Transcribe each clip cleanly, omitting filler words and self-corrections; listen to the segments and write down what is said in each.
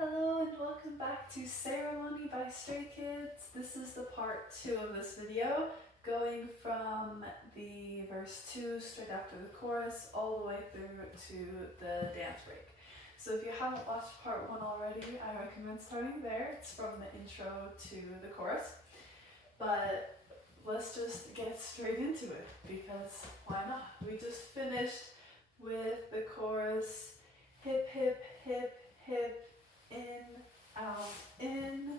Hello and welcome back to Ceremony by Stray Kids. This is the part 2 of this video, going from the verse 2 straight after the chorus all the way through to the dance break. So if you haven't watched part 1 already, I recommend starting there. It's from the intro to the chorus. But let's just get straight into it, because why not? We just finished with the chorus, hip, hip, hip, hip, in, out, in,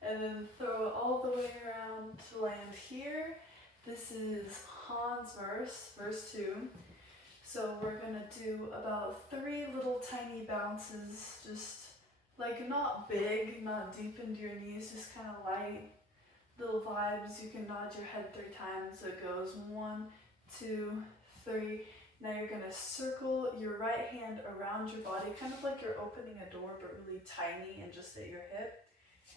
and then throw it all the way around to land here. This is Han's verse, verse 2. So we're gonna do about 3 little tiny bounces, just like not big, not deep into your knees, just kind of light little vibes. You can nod your head 3 times. So it goes 1, 2, 3. Now you're going to circle your right hand around your body, kind of like you're opening a door, but really tiny and just at your hip.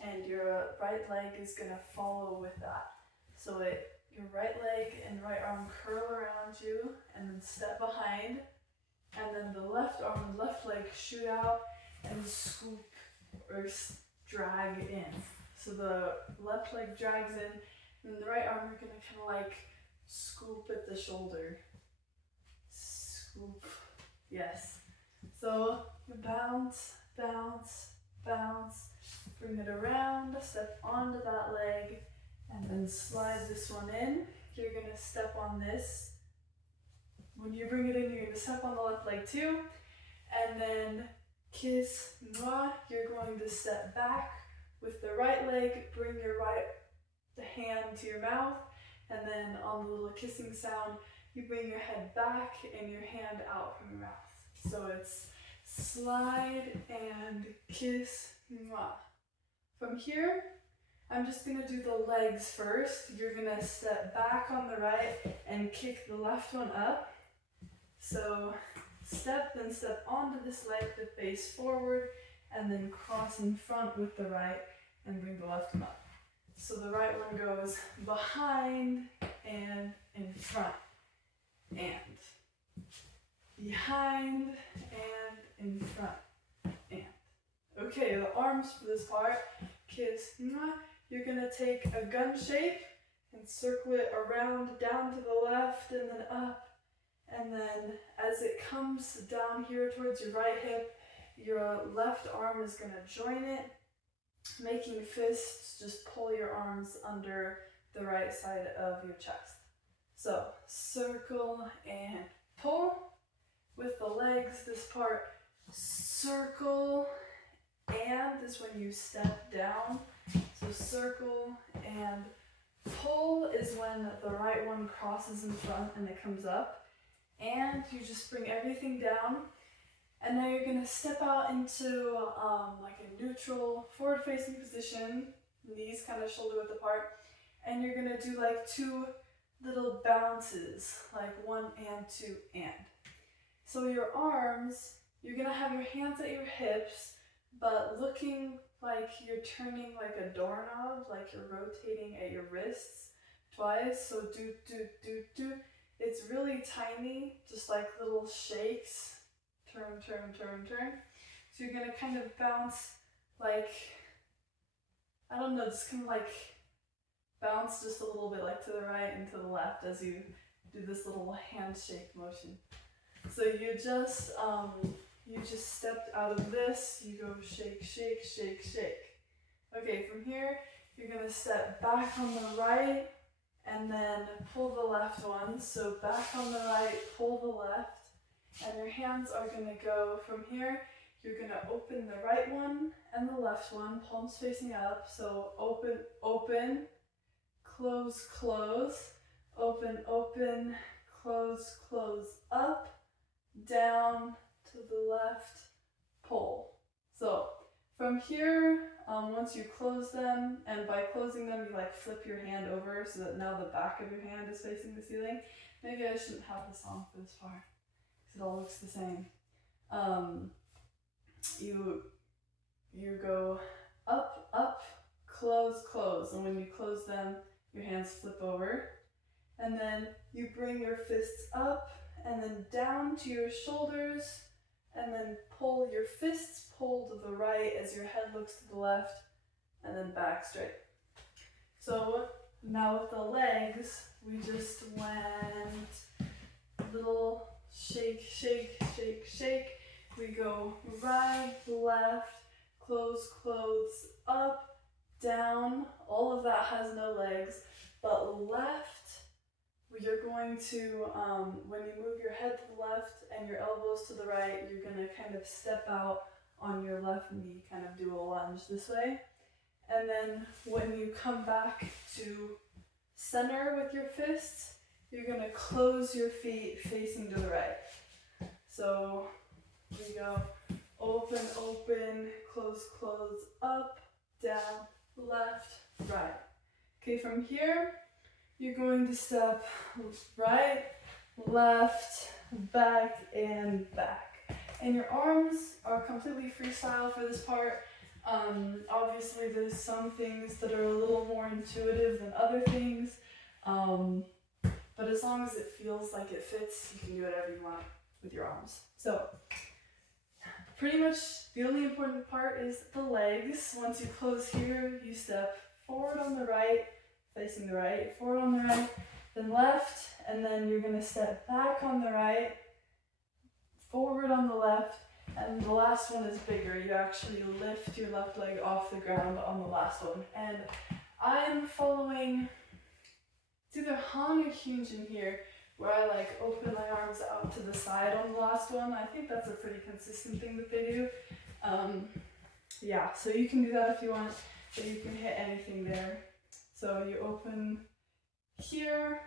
And your right leg is going to follow with that. So your right leg and right arm curl around you and then step behind. And then the left arm and left leg shoot out and scoop or drag in. So the left leg drags in, and the right arm you're going to kind of like scoop at the shoulder. Scoop. Yes. So you bounce, bounce, bounce, bring it around, step onto that leg, and then slide this one in. You're going to step on this. When you bring it in, you're going to step on the left leg too, and then kiss, mwah. You're going to step back with the right leg, bring your right hand to your mouth, and then on the little kissing sound, you bring your head back and your hand out from your mouth. So it's slide and kiss, mwah. From here, I'm just going to do the legs first. You're going to step back on the right and kick the left one up. So step, then step onto this leg to face forward, and then cross in front with the right and bring the left one up. So the right one goes behind and in front. And behind and in front and. Okay, the arms for this part, kiss, mwah. You're gonna take a gun shape and circle it around, down to the left and then up. And then as it comes down here towards your right hip, your left arm is gonna join it, making fists. Just pull your arms under the right side of your chest. So circle and pull. With the legs, this part, circle and is when you step down. So circle and pull is when the right one crosses in front and it comes up. And you just bring everything down. And now you're going to step out into like a neutral forward-facing position, knees kind of shoulder width apart, and you're going to do like 2 little bounces, like 1 and 2 and. So your arms, you're going to have your hands at your hips, but looking like you're turning like a doorknob, like you're rotating at your wrists twice. So do, do, do, do. It's really tiny, just like little shakes. Turn, turn, turn, turn. So you're going to kind of bounce like, I don't know, just kind of like bounce just a little bit like to the right and to the left as you do this little handshake motion. So you just stepped out of this, you go shake, shake, shake, shake. Okay, from here, you're going to step back on the right and then pull the left one. So back on the right, pull the left. And your hands are going to go from here. You're going to open the right one and the left one, palms facing up. So open, open, close, close, open, open, close, close, up, down, to the left, pull. So from here, once you close them, and by closing them, you like flip your hand over so that now the back of your hand is facing the ceiling. Maybe I shouldn't have the song for this part. It all looks the same. You go up, up, close, close. And when you close them, your hands flip over. And then you bring your fists up and then down to your shoulders and then pull your fists, pull to the right as your head looks to the left, and then back straight. So now with the legs, we just went little shake, shake, shake, shake. We go right, left, close, close, up, down. All of that has no legs, but left, you're going to, when you move your head to the left and your elbows to the right, you're going to kind of step out on your left knee, kind of do a lunge this way. And then when you come back to center with your fists, you're going to close your feet facing to the right. So we go open, open, close, close, up, down, left, right. Okay, from here, you're going to step right, left, back, and back. And your arms are completely freestyle for this part. Obviously, there's some things that are a little more intuitive than other things. But as long as it feels like it fits, you can do whatever you want with your arms. So, pretty much the only important part is the legs. Once you close here, you step forward on the right, facing the right, forward on the right, then left, and then you're going to step back on the right, forward on the left, and the last one is bigger. You actually lift your left leg off the ground on the last one. And I'm following, it's either Han or Hyunjin here, where I like open my arms out to the side on the last one. I think that's a pretty consistent thing that they do. Yeah, so you can do that if you want, but you can hit anything there. So you open here.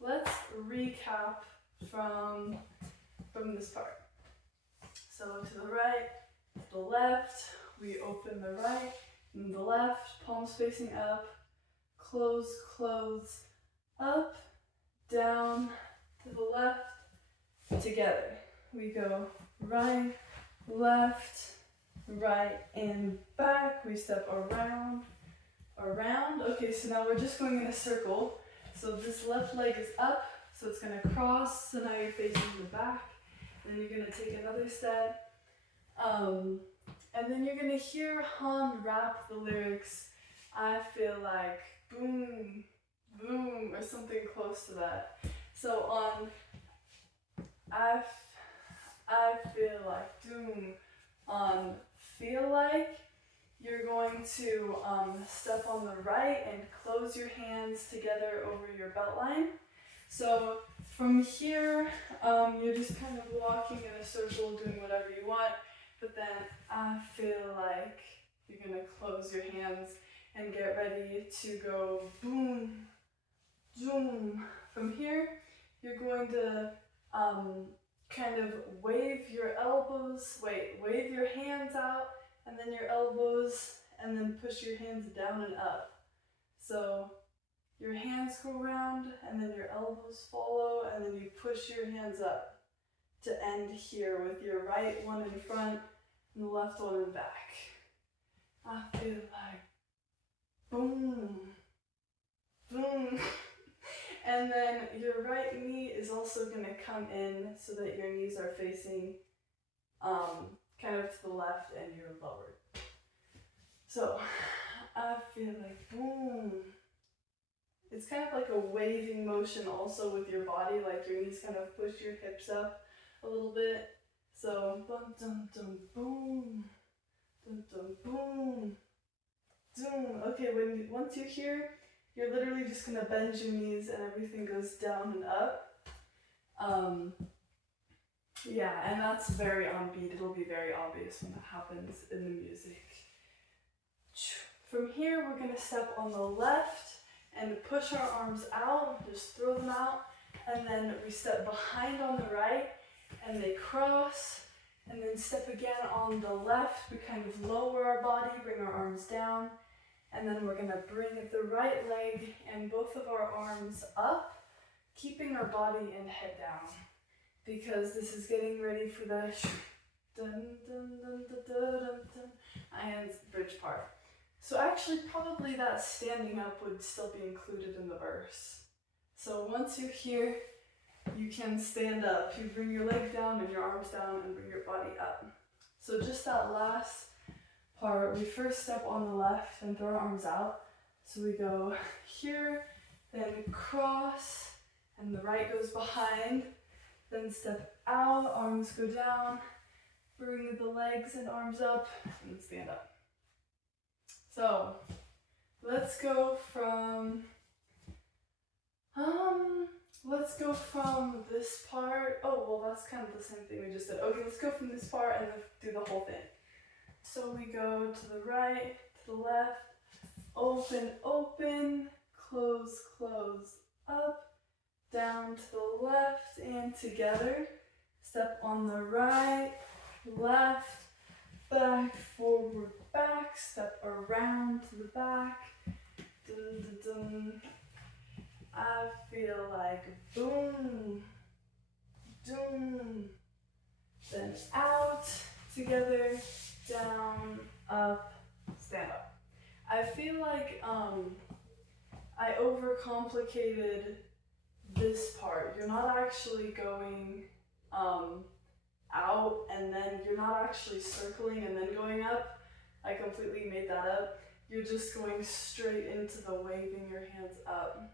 Let's recap from this part. So to the right, the left, we open the right, and the left, palms facing up, close, close, up, down, to the left, together. We go right, left, right, and back. We step around, around. Okay, so now we're just going in a circle. So this left leg is up, so it's going to cross, so now you're facing the back. Then you're going to take another step. And then you're going to hear Han rap the lyrics, I feel like boom, boom, or something close to that. So on I feel like doom, on feel like, you're going to step on the right and close your hands together over your belt line. So from here, you're just kind of walking in a circle, doing whatever you want, but then I feel like you're gonna close your hands and get ready to go boom, zoom. From here, you're going to kind of wave your hands out, and then your elbows, and then push your hands down and up. So your hands go around, and then your elbows follow, and then you push your hands up to end here with your right one in front and the left one in back. I feel like boom, boom. And then your right knee is also going to come in so that your knees are facing kind of to the left and you're lowered. So I feel like boom. It's kind of like a waving motion also with your body, like your knees kind of push your hips up a little bit. So bum dum dum boom, dum dum boom, zoom. Okay, once you're here, you're literally just gonna bend your knees and everything goes down and up. Yeah, and that's very on beat. It'll be very obvious when that happens in the music. From here, we're gonna step on the left and push our arms out, just throw them out, and then we step behind on the right, and they cross, and then step again on the left. We kind of lower our body, bring our arms down, and then we're gonna bring the right leg and both of our arms up, keeping our body and head down, because this is getting ready for the dun dun dun dun dun dun dun and bridge part. So actually, probably that standing up would still be included in the verse. So once you're here, you can stand up. You bring your leg down and your arms down and bring your body up. So just that last part, we first step on the left and throw our arms out. So we go here, then cross, and the right goes behind. Then step out, arms go down, bring the legs and arms up, and stand up. So let's go from this part. Oh, well, that's kind of the same thing we just did. Okay, let's go from this part and then do the whole thing. So we go to the right, to the left, open, open, close, close, up, down to the left and together. Step on the right, left, back, forward, back, step around to the back. Dun, dun, dun. I feel like boom, doom, then out, together, down, up, stand up. I feel like I overcomplicated this part. You're not actually going out and then you're not actually circling and then going up. I completely made that up. You're just going straight into the waving your hands up.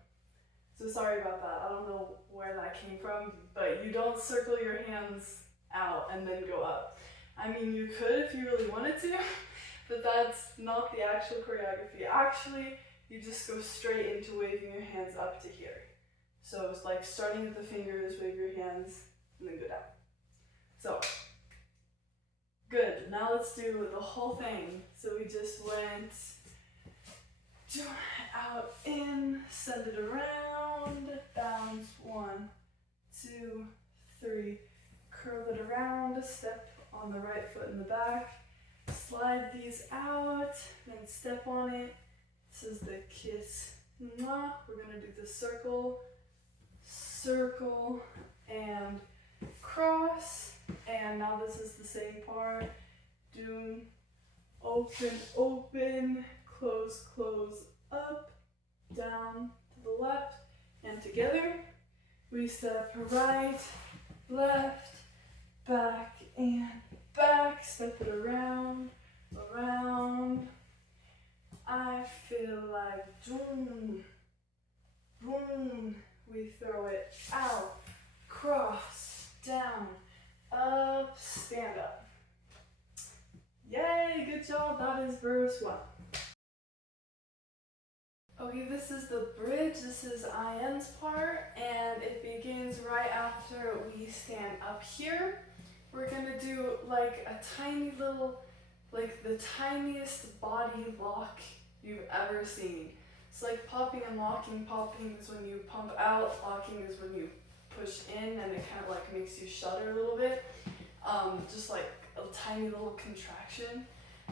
So sorry about that. I don't know where that came from, but you don't circle your hands out and then go up. I mean, you could if you really wanted to, but that's not the actual choreography. Actually, you just go straight into waving your hands up to here. So it's like starting at the fingers, wave your hands, and then go down. So, good. Now let's do the whole thing. So we just went out, in, send it around, bounce, 1, 2, 3, curl it around, step on the right foot in the back, slide these out, then step on it. This is the kiss. Mwah. We're gonna do the circle, circle, and cross. And now this is the same part. Do open, open, close, close, up, down to the left, and together. We step right, left, back, and back. Step it around, around. I feel like boom, boom. We throw it out, cross, down, up, stand up. Yay, good job. That is verse 1. Okay, this is the bridge. This is Ian's part, and it begins right after we stand up here. We're gonna do like a tiny little, like the tiniest body lock you've ever seen. It's like popping and locking. Popping is when you pump out, locking is when you push in, and it kind of like makes you shudder a little bit. Just like a tiny little contraction,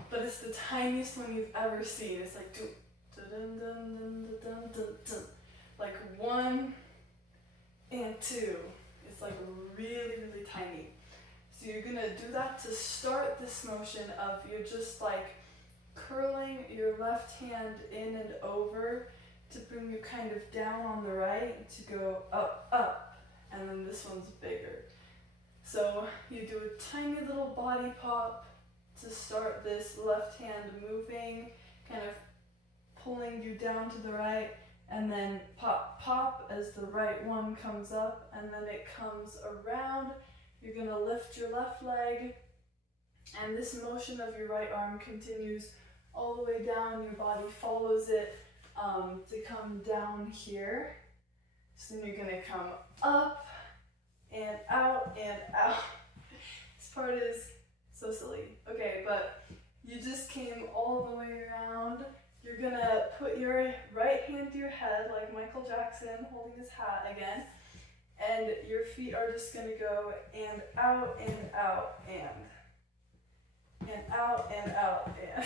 but it's the tiniest one you've ever seen. It's like dun, dun, dun, dun, dun, dun. Like 1 and 2. It's like really, really tiny. So you're gonna do that to start this motion of you're just like curling your left hand in and over to bring you kind of down on the right to go up, up, and then this one's bigger. So you do a tiny little body pop to start this left hand moving, kind of pulling you down to the right, and then pop, pop as the right one comes up, and then it comes around. You're gonna lift your left leg, and this motion of your right arm continues all the way down. Your body follows it to come down here. So then you're gonna come up and out and out. This part is so silly. Okay, but you just came all the way around. You're gonna put your right hand to your head like Michael Jackson holding his hat again. And your feet are just gonna go and out and out and out and out and.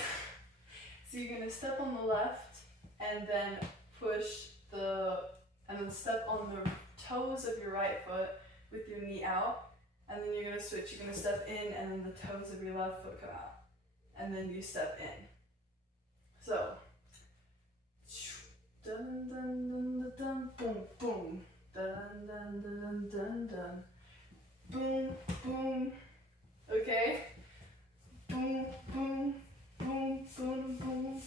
So you're gonna step on the left and then push and then step on the toes of your right foot with your knee out, and then you're gonna switch. You're gonna step in, and then the toes of your left foot come out, and then you step in. So, dun dun dun dun, dun boom boom Dun dun dun dun dun. Boom, boom. Okay? Boom, boom, boom, boom, boom,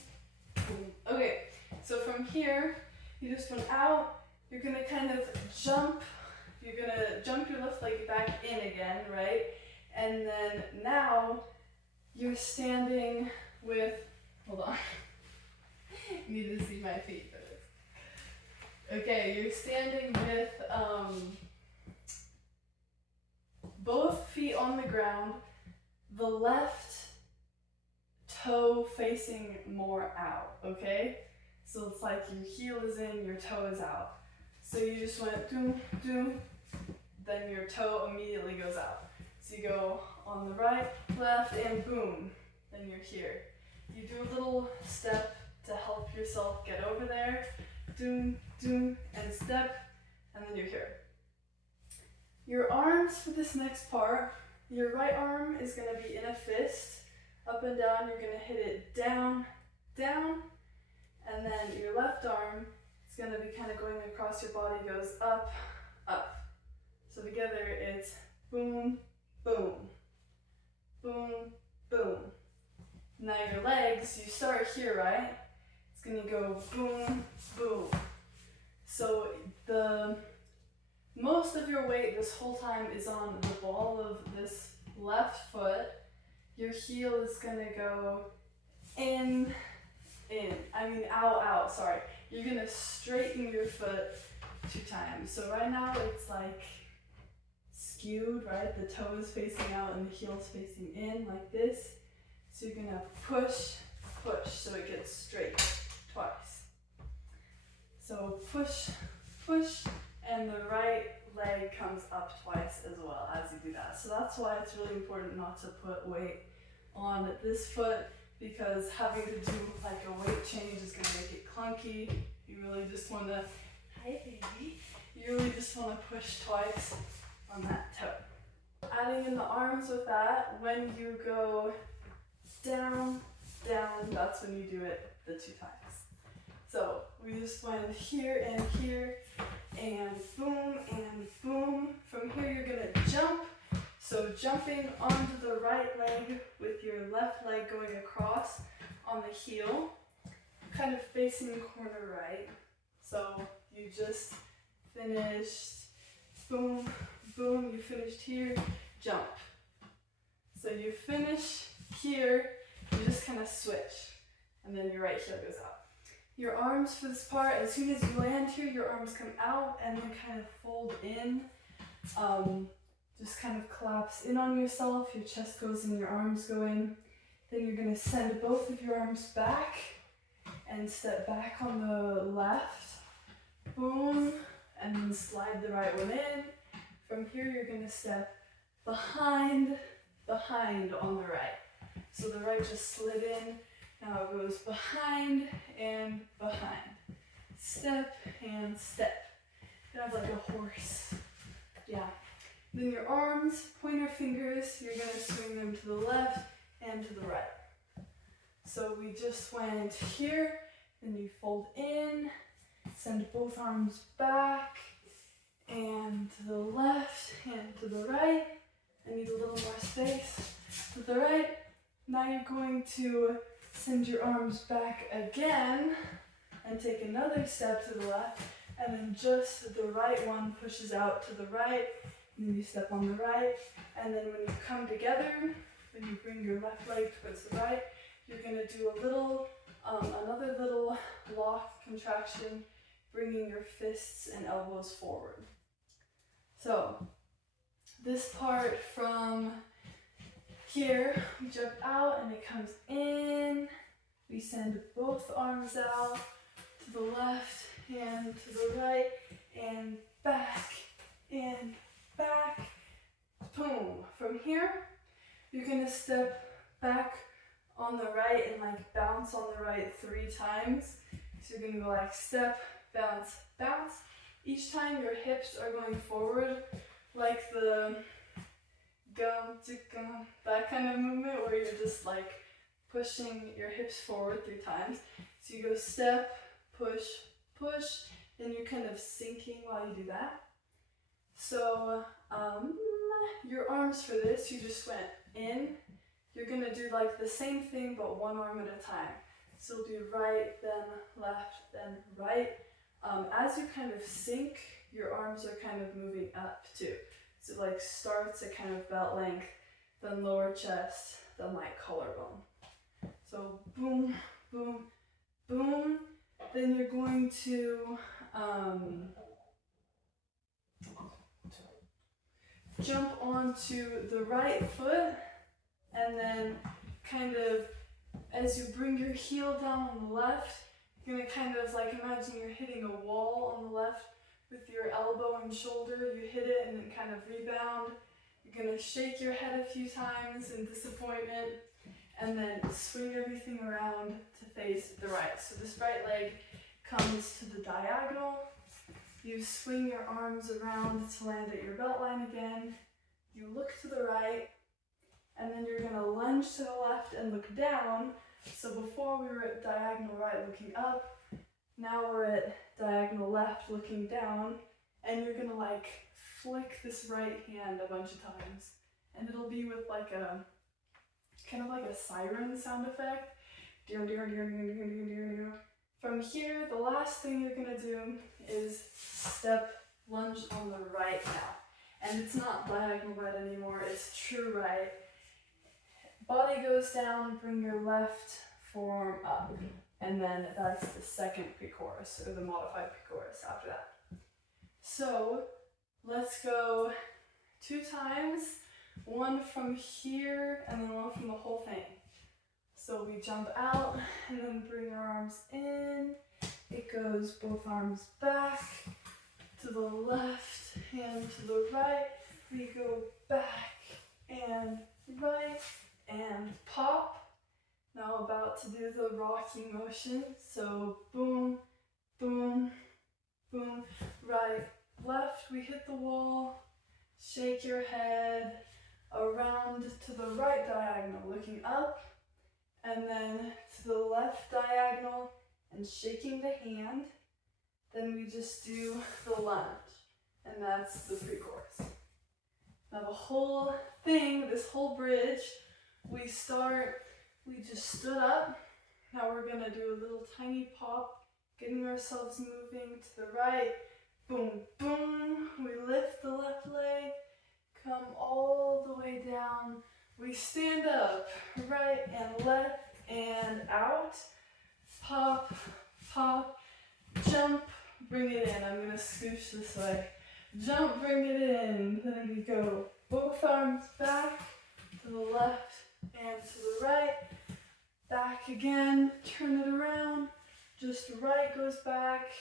boom. Okay, so from here, you just went out. You're gonna kind of jump. You're gonna jump your left leg back in again, right? And then now you're standing with, hold on. You need to see my feet for this. Okay, you're standing with both feet on the ground, the left toe facing more out, okay? So it's like your heel is in, your toe is out. So you just went doom, doom, then your toe immediately goes out. So you go on the right, left, and boom, then you're here. You do a little step to help yourself get over there, doom, doom, and step, and then you're here. Your arms for this next part, your right arm is gonna be in a fist, up and down, you're gonna hit it down, down, and then your left arm is gonna be kind of going across your body, goes up, up. So together it's boom, boom, boom, boom. Now your legs, you start here, right? It's gonna go boom, boom. So the most of your weight this whole time is on the ball of this left foot. Your heel is gonna go in, out, sorry. You're gonna straighten your foot 2 times. So right now it's like skewed, right? The toe is facing out and the heel is facing in like this. So you're gonna push, push, so it gets straight twice. So push, push, and the right leg comes up twice as well as you do that. So that's why it's really important not to put weight on this foot, because having to do like a weight change is gonna make it clunky. You really just wanna, hi baby, you really just wanna push twice on that toe. Adding in the arms with that, when you go down, down, that's when you do it the 2 times. So we just went here, and boom, and boom. From here you're gonna jump. So jumping onto the right leg with your left leg going across on the heel, kind of facing corner right. So you just finished, boom, boom, you finished here, jump. So you finish here, you just kind of switch, and then your right heel goes out. Your arms for this part, as soon as you land here, your arms come out and then kind of fold in. Just kind of collapse in on yourself, your chest goes in, your arms go in. Then you're gonna send both of your arms back and step back on the left, boom, and then slide the right one in. From here, you're gonna step behind on the right. So the right just slid in, now it goes behind and behind. Step and step. Kind of like a horse. Yeah. Then your arms, pointer fingers, you're gonna swing them to the left and to the right. So we just went here, then you fold in, send both arms back, and to the left and to the right. I need a little more space. To the right. Now you're going to send your arms back again and take another step to the left, and then just the right one pushes out to the right, and then you step on the right, and then when you come together, when you bring your left leg towards the right, you're gonna do a little, another little lock contraction, bringing your fists and elbows forward. So, this part from here, we jump out and it comes in. We send both arms out to the left and to the right and back and back. Boom. From here, you're gonna step back on the right and like bounce on the right 3 times. So you're gonna go like step, bounce, bounce. Each time your hips are going forward, like the gum, gum, that kind of movement where you're just like pushing your hips forward 3 times. So you go step, push, push, and you're kind of sinking while you do that. So your arms for this, you just went in. You're gonna do like the same thing but one arm at a time. So do right, then left, then right. As you kind of sink, your arms are kind of moving up too. So it like starts at kind of belt length, then lower chest, then like collarbone. So boom, boom, boom. Then you're going to jump onto the right foot, and then kind of as you bring your heel down on the left, you're gonna kind of like imagine you're hitting a wall on the left with your elbow and shoulder. You hit it and then kind of rebound. You're gonna shake your head a few times in disappointment, and then swing everything around to face the right. So this right leg comes to the diagonal. You swing your arms around to land at your belt line again. You look to the right, and then you're gonna lunge to the left and look down. So before we were at diagonal right looking up, now we're at diagonal left looking down, and you're gonna like flick this right hand a bunch of times. And it'll be with like a, kind of like a siren sound effect. From here, the last thing you're gonna do is step lunge on the right now. And it's not diagonal right anymore, it's true right. Body goes down, bring your left forearm up. And then that's the second pre-chorus, or the modified pre-chorus after that. So let's go 2 times, one from here and then one from the whole thing. So we jump out and then bring our arms in. It goes both arms back to the left and to the right. We go back and right and pop. Now about to do the rocking motion. So boom, boom, boom, right, left. We hit the wall. Shake your head around to the right diagonal, looking up. And then to the left diagonal and shaking the hand. Then we just do the lunge, and that's the pre-chorus. Now the whole thing, this whole bridge, we just stood up. Now we're gonna do a little tiny pop, getting ourselves moving to the right. Boom, boom, we lift the left leg, come all the way down. We stand up, right and left and out. Pop, pop, jump, bring it in. I'm gonna scooch this way. Jump, bring it in. Then we go both arms back to the left and to the right. Back again, turn it around. Just right goes back.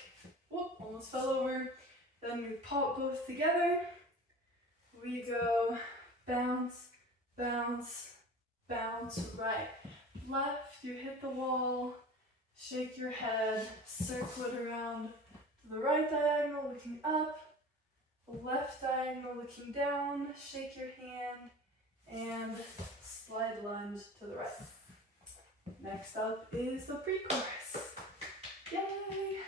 Whoop, almost fell over. Then we pop both together. We go bounce, bounce, bounce, right, left, you hit the wall, shake your head, circle it around to the right diagonal, looking up, left diagonal, looking down, shake your hand, and slide lunge to the right. Next up is the pre-chorus. Yay!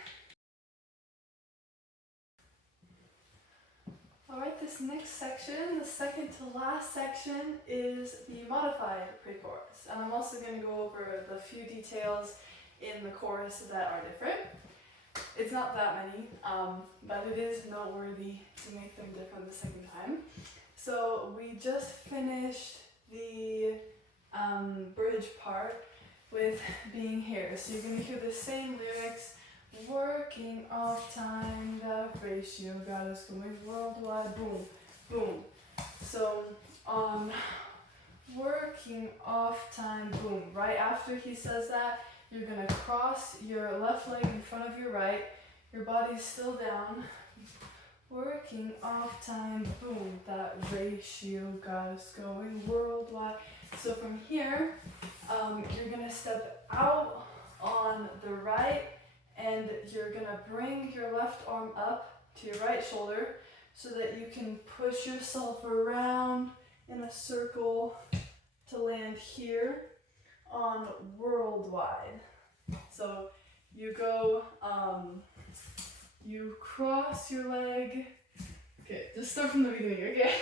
Alright, this next section, the second to last section, is the modified pre-chorus. And I'm also going to go over the few details in the chorus that are different. It's not that many, but it is noteworthy to make them different the second time. So we just finished the bridge part with being here. So you're going to hear the same lyrics. Working off time, that ratio got us going worldwide, boom, boom. So working off time, boom. Right after he says that, you're gonna cross your left leg in front of your right, your body's still down. Working off time, boom, that ratio got us going worldwide. So from here, you're gonna step out on the right, and you're gonna bring your left arm up to your right shoulder so that you can push yourself around in a circle to land here on worldwide. So you go You cross your leg. Okay, just start from the beginning, okay?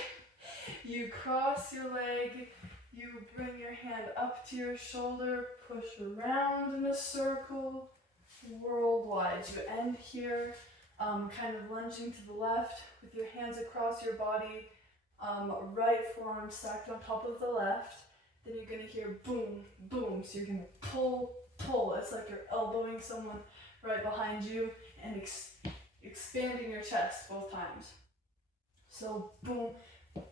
You cross your leg, you bring your hand up to your shoulder, push around in a circle, worldwide. You end here, kind of lunging to the left with your hands across your body, right forearm stacked on top of the left. Then you're gonna hear boom, boom. So you're gonna pull, pull. It's like you're elbowing someone right behind you and expanding your chest both times. So boom,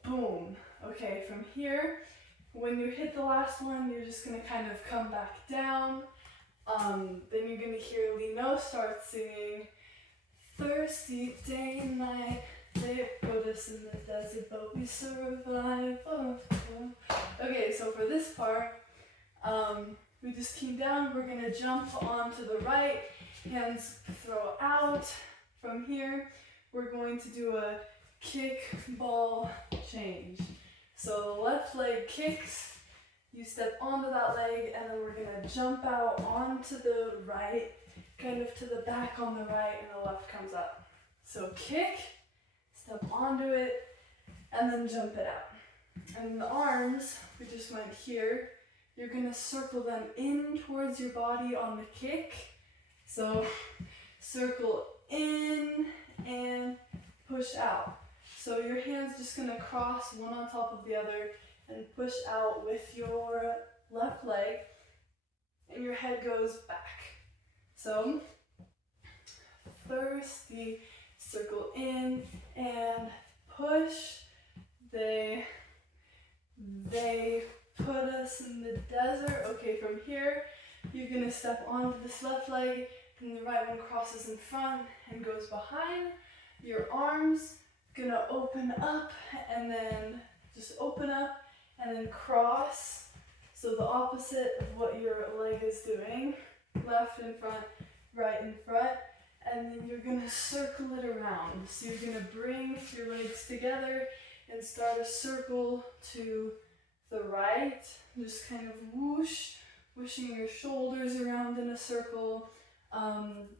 boom. Okay, from here, when you hit the last one, you're just gonna kind of come back down. Then you're gonna hear Lino start singing, thirsty day and night, they put us in the desert, but we survive. Oh, oh. Okay, so for this part, we just came down, we're gonna jump onto the right, hands throw out. From here, we're going to do a kick, ball, change. So the left leg kicks, you step onto that leg, and then we're gonna jump out onto the right, kind of to the back on the right, and the left comes up. So kick, step onto it, and then jump it out. And the arms, we just went here, you're gonna circle them in towards your body on the kick. So circle in and push out. So your hand's just gonna cross one on top of the other and push out with your left leg, and your head goes back. So thirsty, circle in and push. They put us in the desert. Okay, from here, you're gonna step onto this left leg, then the right one crosses in front and goes behind. Your arms gonna open up and then just open up and then cross. So the opposite of what your leg is doing. Left in front, right in front, and then you're gonna circle it around. So you're gonna bring your legs together and start a circle to the right. Just kind of whoosh, whooshing your shoulders around in a circle.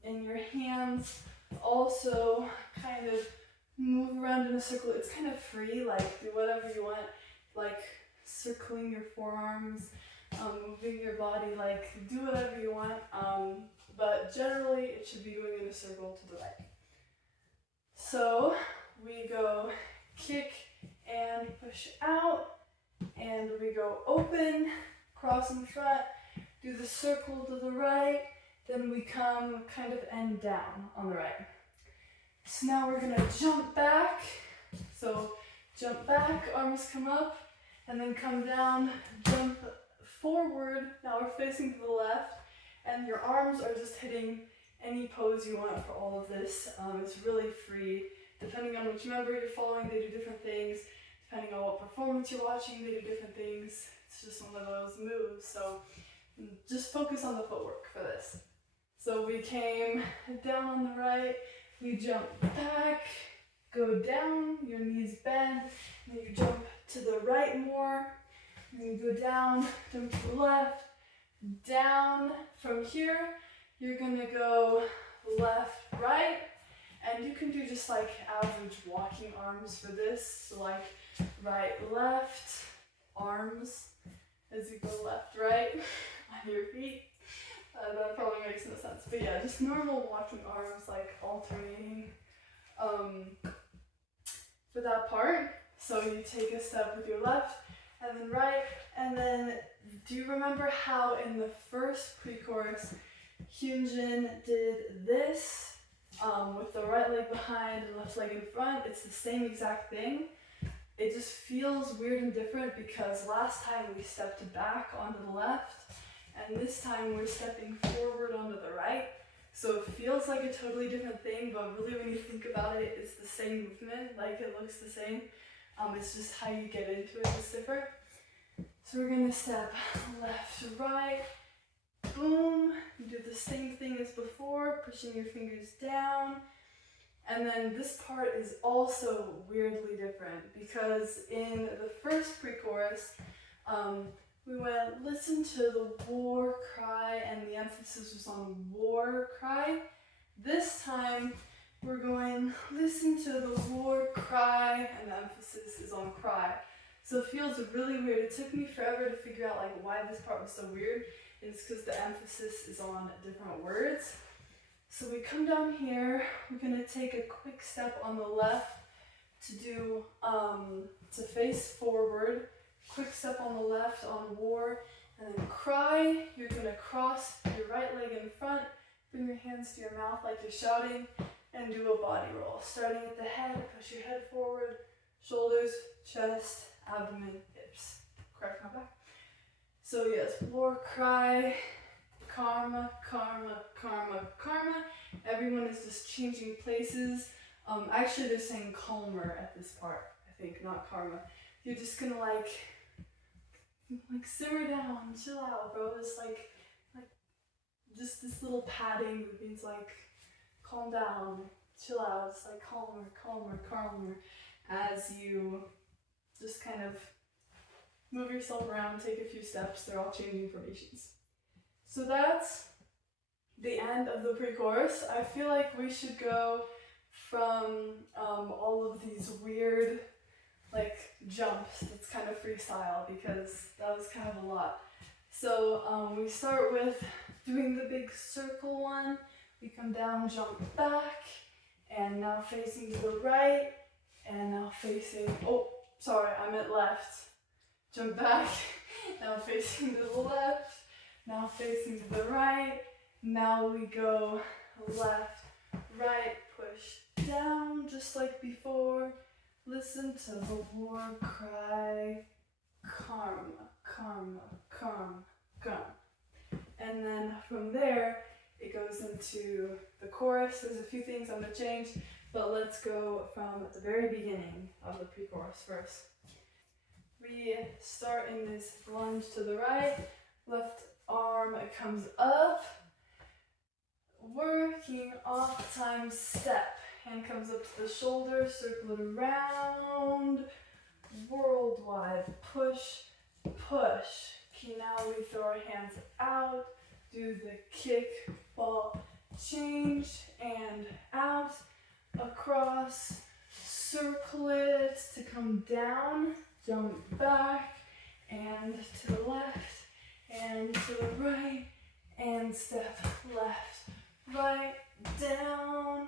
And your hands also kind of move around in a circle. It's kind of free, like do whatever you want, like circling your forearms, moving your body, like do whatever you want. But generally it should be going in a circle to the right. So we go kick and push out, and we go open, cross in front, do the circle to the right, then we come kind of end down on the right. So now we're gonna jump back. So jump back, arms come up, and then come down, jump forward. Now we're facing to the left, and your arms are just hitting any pose you want for all of this. It's really free. Depending on which member you're following, they do different things. Depending on what performance you're watching, they do different things. It's just one of those moves. So just focus on the footwork for this. So we came down on the right, we jump back, go down, your knees bend, and then you jump to the right more, and then you go down, jump to the left, down. From here, you're gonna go left, right, and you can do just like average walking arms for this. So like right, left, arms, as you go left, right, on your feet. That probably makes no sense, but yeah, just normal walking arms, like alternating for that part. So you take a step with your left and then right, and then do you remember how in the first pre-chorus Hyunjin did this with the right leg behind and left leg in front? It's the same exact thing. It just feels weird and different because last time we stepped back onto the left, and this time we're stepping forward onto the right. So it feels like a totally different thing, but really when you think about it, it's the same movement, like it looks the same. It's just how you get into it that's different. So we're gonna step left, right, boom. You do the same thing as before, pushing your fingers down. And then this part is also weirdly different because in the first pre-chorus, we went, listen to the war cry, and the emphasis was on war cry. This time, we're going listen to the war cry, and the emphasis is on cry. So it feels really weird. It took me forever to figure out like why this part was so weird. It's because the emphasis is on different words. So we come down here, we're gonna take a quick step on the left to do, to face forward, quick step on the left on war, and then cry. You're gonna cross your right leg in front, bring your hands to your mouth like you're shouting, and do a body roll. Starting at the head, push your head forward, shoulders, chest, abdomen, hips. Crack my back. So yes, war cry, karma, karma, karma, karma. Everyone is just changing places. Actually they're saying calmer at this part, I think, not karma. You're just gonna like simmer down, chill out, bro. It's like just this little padding means like calm down, chill out. It's like calmer, calmer, calmer as you just kind of move yourself around, take a few steps. They're all changing formations. So that's the end of the pre-chorus. I feel like we should go from all of these weird like jumps. That's kind of freestyle because that was kind of a lot. So we start with doing the big circle one. We come down, jump back, and now facing to the right, and now facing, oh, sorry, I meant left. Jump back, now facing to the left, now facing to the right. Now we go left, right, push down, just like before. Listen to the war cry, karma, karma, karma, karma. And then from there, it goes into the chorus. There's a few things I'm gonna change, but let's go from the very beginning of the pre-chorus first. We start in this lunge to the right, left arm comes up, working off time step. Hand comes up to the shoulder, circle it around, worldwide, push, push. Okay, now we throw our hands out, do the kick, ball, change, and out, across, circle it to come down, jump back, and to the left, and to the right, and step left, right, down,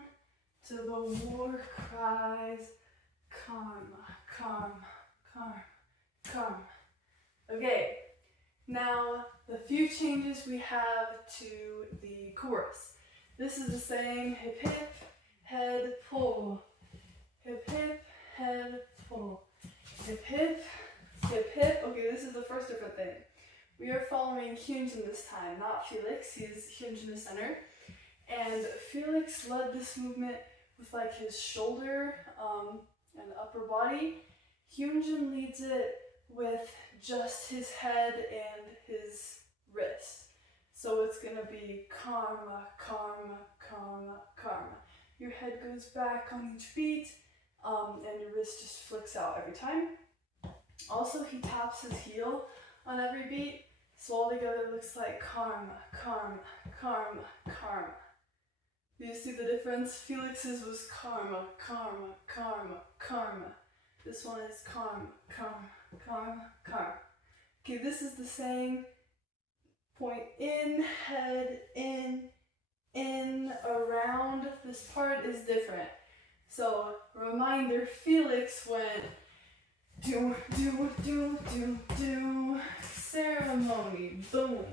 to the war cries, karma, karma, karma, karma. Okay, now the few changes we have to the chorus. This is the same hip hip, head pull, hip hip, head pull, hip hip, hip hip. Okay, this is the first different thing. We are following Hyunjin this time, not Felix. He's Hyunjin the center. And Felix led this movement with like his shoulder and upper body. Hyunjin leads it with just his head and his wrist. So it's gonna be karma, karma, karma, karma. Your head goes back on each beat, and your wrist just flicks out every time. Also, he taps his heel on every beat, so all together it looks like karma, karma, karma, karma. Do you see the difference? Felix's was karma, karma, karma, karma. This one is karma, karma, karma, karma. Okay, this is the same. Point in, head in, around. This part is different. So, reminder, Felix went do, do, do, do, do, ceremony, boom.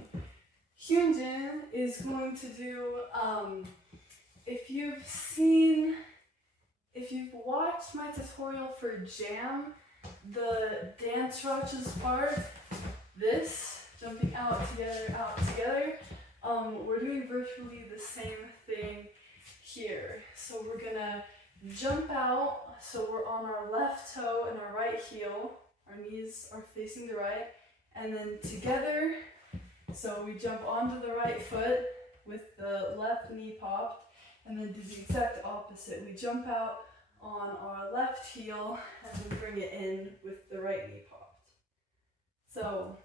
Hyunjin is going to do, if you've watched my tutorial for Jam, the dance rushes part, this, jumping out together, we're doing virtually the same thing here. So we're gonna jump out, so we're on our left toe and our right heel, our knees are facing the right, and then together, so we jump onto the right foot with the left knee popped, and then do the exact opposite. We jump out on our left heel and then bring it in with the right knee popped. So,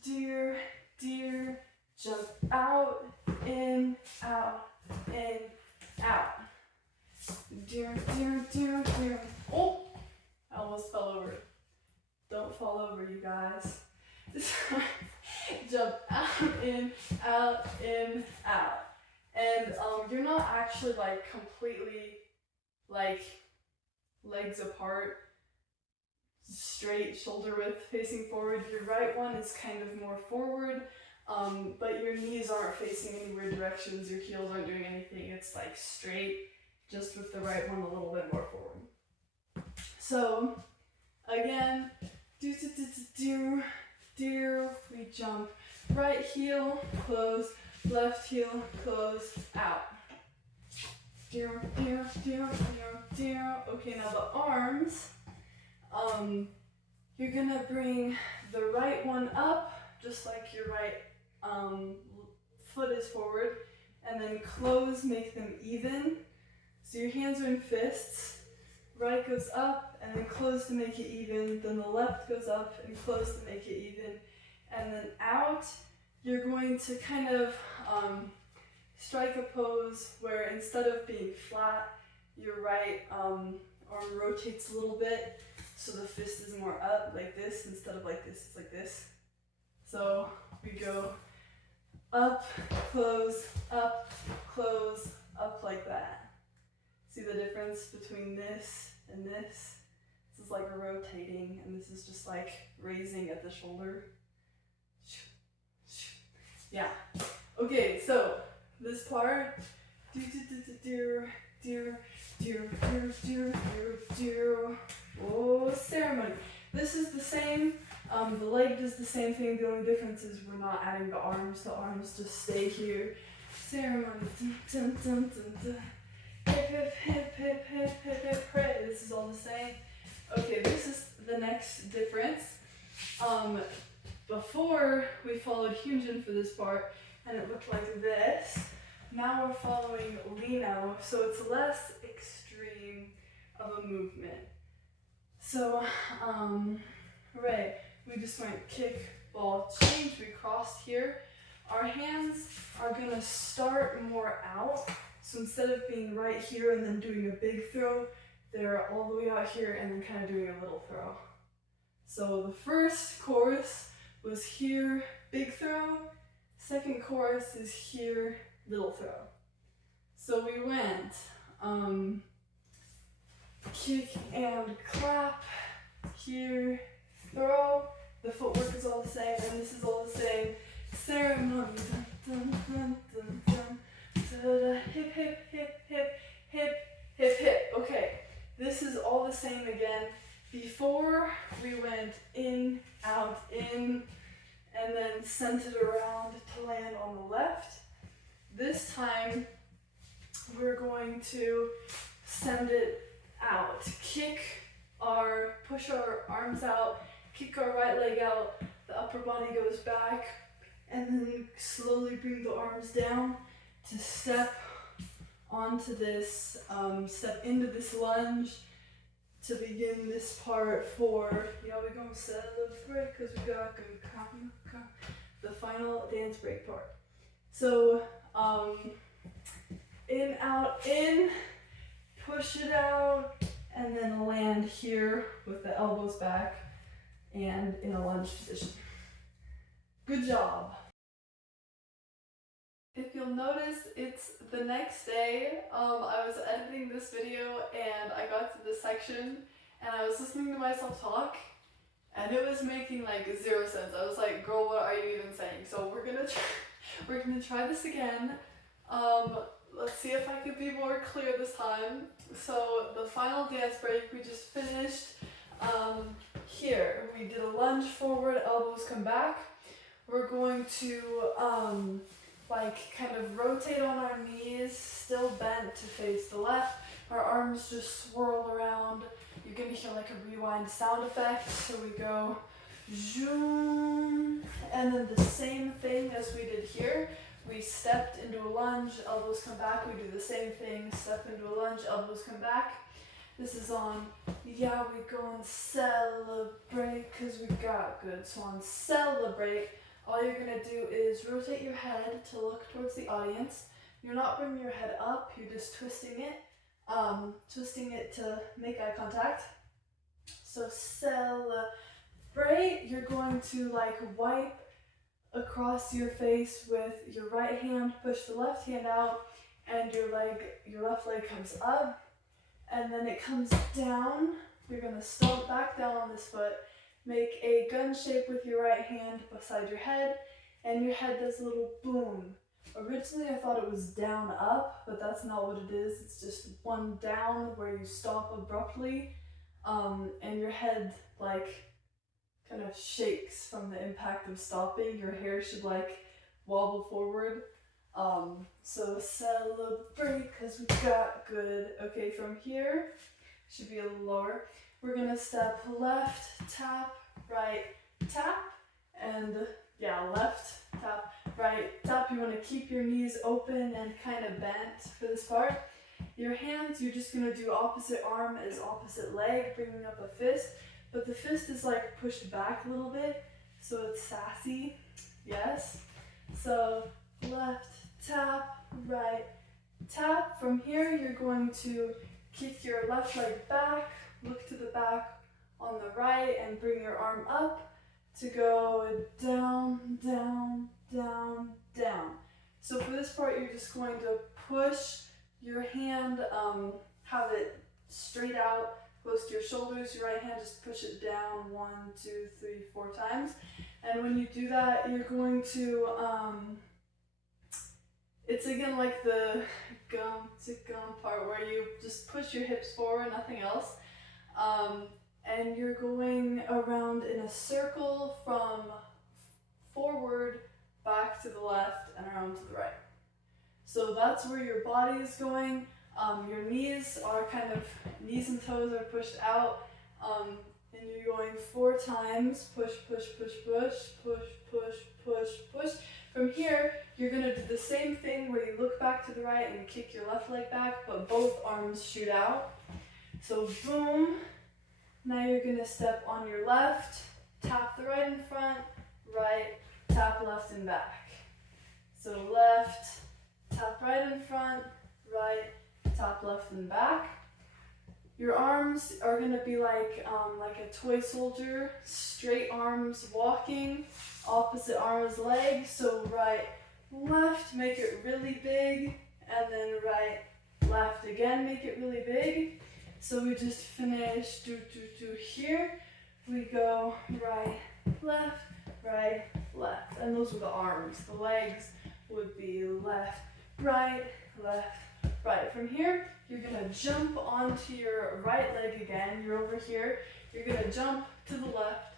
deer, jump out, in, fall over, you guys. Jump out, in, out, in, out. And you're not actually like completely like legs apart, straight, shoulder width facing forward. Your right one is kind of more forward, but your knees aren't facing any weird directions, your heels aren't doing anything. It's like straight, just with the right one a little bit more forward. So again, do, we jump, right heel, close, left heel, close, out. Okay, now the arms, you're gonna bring the right one up, just like your right foot is forward, and then close, make them even. So your hands are in fists. Right goes up and then close to make it even, then the left goes up and close to make it even, and then out. You're going to kind of strike a pose where instead of being flat, your right arm rotates a little bit, so the fist is more up like this instead of like this, it's like this. So we go up, close, up like that. See the difference between this and this? This is like a rotating, and this is just like raising at the shoulder. Yeah. Okay, so this part, oh, ceremony. This is the same. The leg does the same thing. The only difference is we're not adding the arms. The arms just stay here. Ceremony. Hip, hip, hip, hip, hip, hip, hip, hip. This is all the same. Okay, this is the next difference. Before we followed Hyunjin for this part, and it looked like this. Now we're following Lino, so it's less extreme of a movement. So, right, we just went kick, ball, change. We crossed here. Our hands are gonna start more out. So instead of being right here and then doing a big throw, they're all the way out here and then kind of doing a little throw. So the first chorus was here, big throw. Second chorus is here, little throw. So we went kick and clap, here, throw. The footwork is all the same, and this is all the same. Ceremony, dun, dun, dun, dun, dun. Hip, hip, hip, hip, hip, hip, hip. Okay, this is all the same again. Before we went in, out, in, and then sent it around to land on the left. This time, we're going to send it out. Push our arms out, kick our right leg out, the upper body goes back, and then slowly bring the arms down to step onto this, step into this lunge to begin this part for, we're gonna celebrate because we got the final dance break part. So, in, out, in, push it out, and then land here with the elbows back and in a lunge position. Good job. If you'll notice, it's the next day. I was editing this video and I got to this section and I was listening to myself talk and it was making like zero sense. I was like, girl, what are you even saying? So we're gonna try this again. Let's see if I could be more clear this time. So the final dance break we just finished here. We did a lunge forward, elbows come back. We're going to kind of rotate on our knees, still bent to face the left. Our arms just swirl around. You're gonna hear like a rewind sound effect. So we go zoom, and then the same thing as we did here. We stepped into a lunge, elbows come back. We do the same thing, step into a lunge, elbows come back. This is on, we go and celebrate because we got good. So on celebrate, all you're gonna do is rotate your head to look towards the audience. You're not bringing your head up, you're just twisting it to make eye contact. So celebrate, great, you're going to like wipe across your face with your right hand, push the left hand out, and your left leg comes up, and then it comes down. You're gonna stomp back down on this foot, make a gun shape with your right hand beside your head, and your head does a little boom. Originally I thought it was down up, but that's not what it is. It's just one down where you stop abruptly, and your head like kind of shakes from the impact of stopping. Your hair should like wobble forward. So celebrate because we got good. Okay, from here, should be a little lower. We're gonna step left, tap, right, tap, and yeah, left, tap, right, tap. You wanna keep your knees open and kind of bent for this part. Your hands, you're just gonna do opposite arm as opposite leg, bringing up a fist, but the fist is like pushed back a little bit, so it's sassy, yes. So left, tap, right, tap. From here, you're going to kick your left leg back, look to the back on the right, and bring your arm up to go down, down, down, down. So for this part, you're just going to push your hand, have it straight out, close to your shoulders. Your right hand, just push it down 1, 2, 3, 4 times. And when you do that, you're going to, it's again like the gum to gum part where you just push your hips forward, nothing else. And you're going around in a circle from forward, back to the left, and around to the right. So that's where your body is going. Your knees are knees and toes are pushed out. And you're going 4 times, push, push, push, push, push, push, push, push. From here, you're gonna do the same thing where you look back to the right and kick your left leg back, but both arms shoot out. So boom. Now you're gonna step on your left, tap the right in front, right, tap left and back. So left, tap right in front, right, tap left and back. Your arms are gonna be like a toy soldier, straight arms walking, opposite arms legs. So right, left, make it really big, and then right, left again, make it really big. So we just finish here. We go right, left, and those are the arms. The legs would be left, right. From here, you're gonna jump onto your right leg again. You're over here. You're gonna jump to the left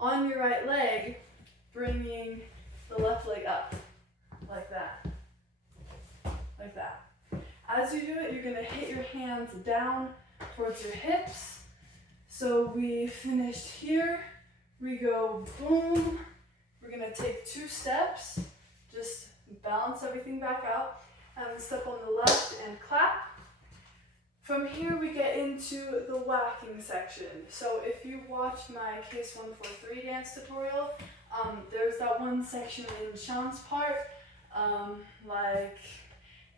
on your right leg, bringing the left leg up, like that. Like that. As you do it, you're gonna hit your hands down towards your hips. So we finished here. We go boom. We're gonna take 2 steps, just balance everything back out, and step on the left and clap. From here we get into the whacking section. So if you watch my Case 143 dance tutorial, there's that one section in Sean's part, like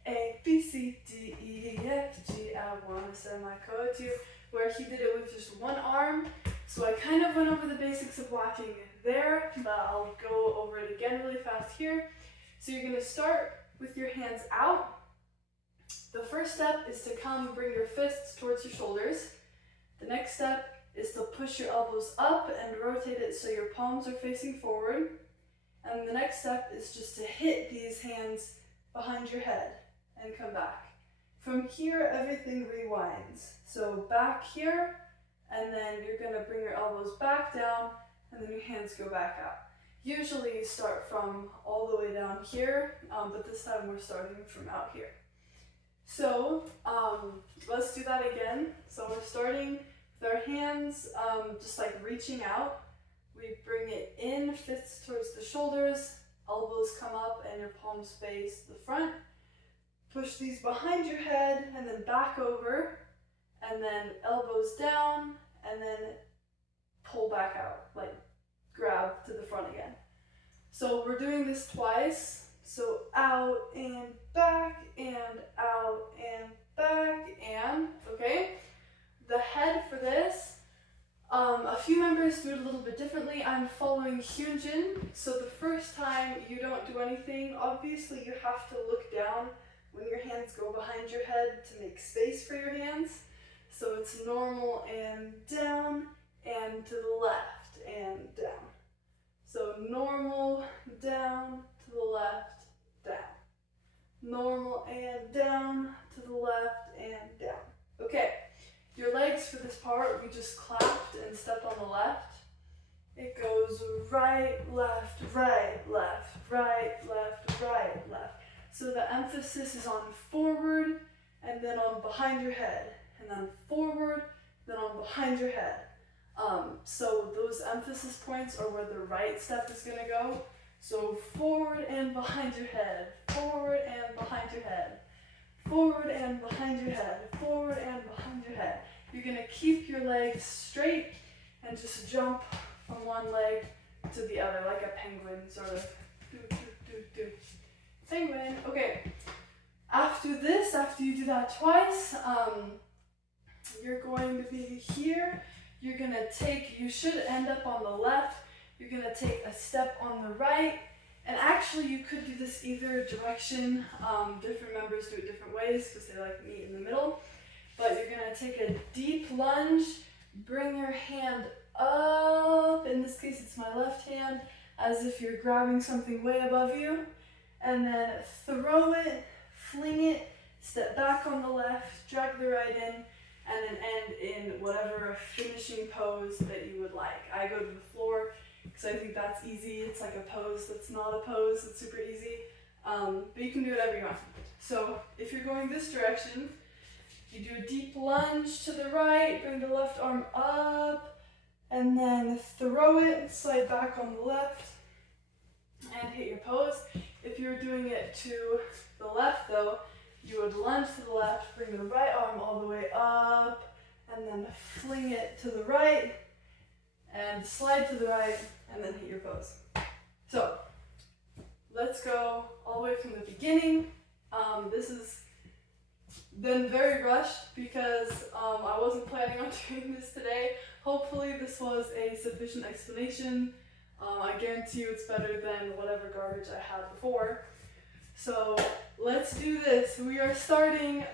A, B, C, D, E, F, G, I wanna send my code to you, where he did it with just one arm. So I kind of went over the basics of whacking there, but I'll go over it again really fast here. So you're gonna start with your hands out. The first step is to bring your fists towards your shoulders. The next step is to push your elbows up and rotate it so your palms are facing forward. And the next step is just to hit these hands behind your head and come back. From here, everything rewinds. So back here, and then you're gonna bring your elbows back down, and then your hands go back out. Usually you start from all the way down here, but this time we're starting from out here. So let's do that again. So we're starting with our hands just like reaching out. We bring it in, fists towards the shoulders, elbows come up and your palms face the front. Push these behind your head and then back over, and then elbows down, and then pull back out, like grab to the front again. So we're doing this twice. So out and back and out and back and, okay? The head for this, A few members do it a little bit differently. I'm following Hyunjin. So the first time you don't do anything, obviously you have to look down when your hands go behind your head to make space for your hands. So it's normal and down and to the left and down. So normal, down, to the left, down. Normal and down, to the left and down. Okay, your legs for this part, we just clapped and stepped on the left. It goes right, left, right, left, right, left, right, left. So the emphasis is on forward and then on behind your head. And then forward, then on behind your head. So those emphasis points are where the right step is going to go. So forward and behind your head, forward and behind your head, forward and behind your head, forward and behind your head. You're going to keep your legs straight and just jump from one leg to the other like a penguin, sort of. Do, do, do, do. Penguin. Okay. After this, after you do that twice, you're going to be here. You're going to take, you should end up on the left. You're going to take a step on the right. And actually, you could do this either direction. Different members do it different ways because they like meet in the middle. But you're going to take a deep lunge, bring your hand up. In this case, it's my left hand, as if you're grabbing something way above you. And then throw it, fling it, step back on the left, drag the right in, and then end in whatever finishing pose that you would like. I go to the floor because I think that's easy. It's like a pose that's not a pose. It's super easy. But you can do whatever you want. So if you're going this direction, you do a deep lunge to the right, bring the left arm up, and then throw it, slide back on the left, and hit your pose. If you're doing it to the left though, you would lunge to the left, bring the right arm all the way up, and then fling it to the right, and slide to the right, and then hit your pose. So, let's go all the way from the beginning. This has been very rushed because I wasn't planning on doing this today. Hopefully this was a sufficient explanation. I guarantee you it's better than whatever garbage I had before. So let's do this. We are starting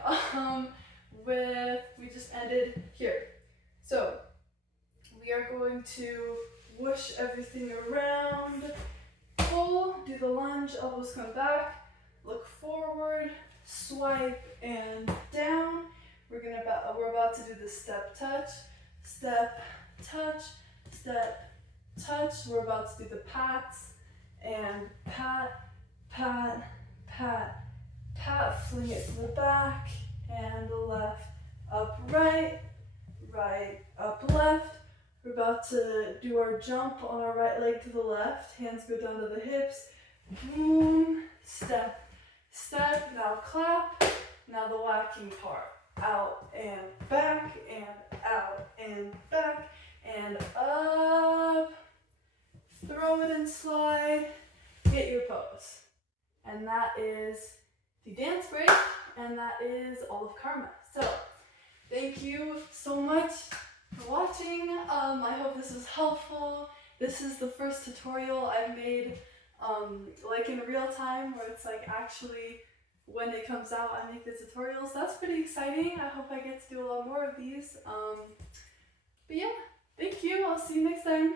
with, we just ended here. So we are going to whoosh everything around, pull, do the lunge, elbows come back, look forward, swipe and down. We're about to do the step touch, step touch, step touch. We're about to do the pats and pat, pat, pat, pat, fling it to the back and the left, up right, right, up left. We're about to do our jump on our right leg to the left, hands go down to the hips, boom, step, step, now clap, now the whacking part, out and back and out and back and up, throw it and slide, hit your pose. And that is the dance break, and that is all of Karma. So, thank you so much for watching. I hope this was helpful. This is the first tutorial I've made like in real time, where it's like actually when it comes out I make the tutorials. That's pretty exciting. I hope I get to do a lot more of these. But yeah, thank you. I'll see you next time.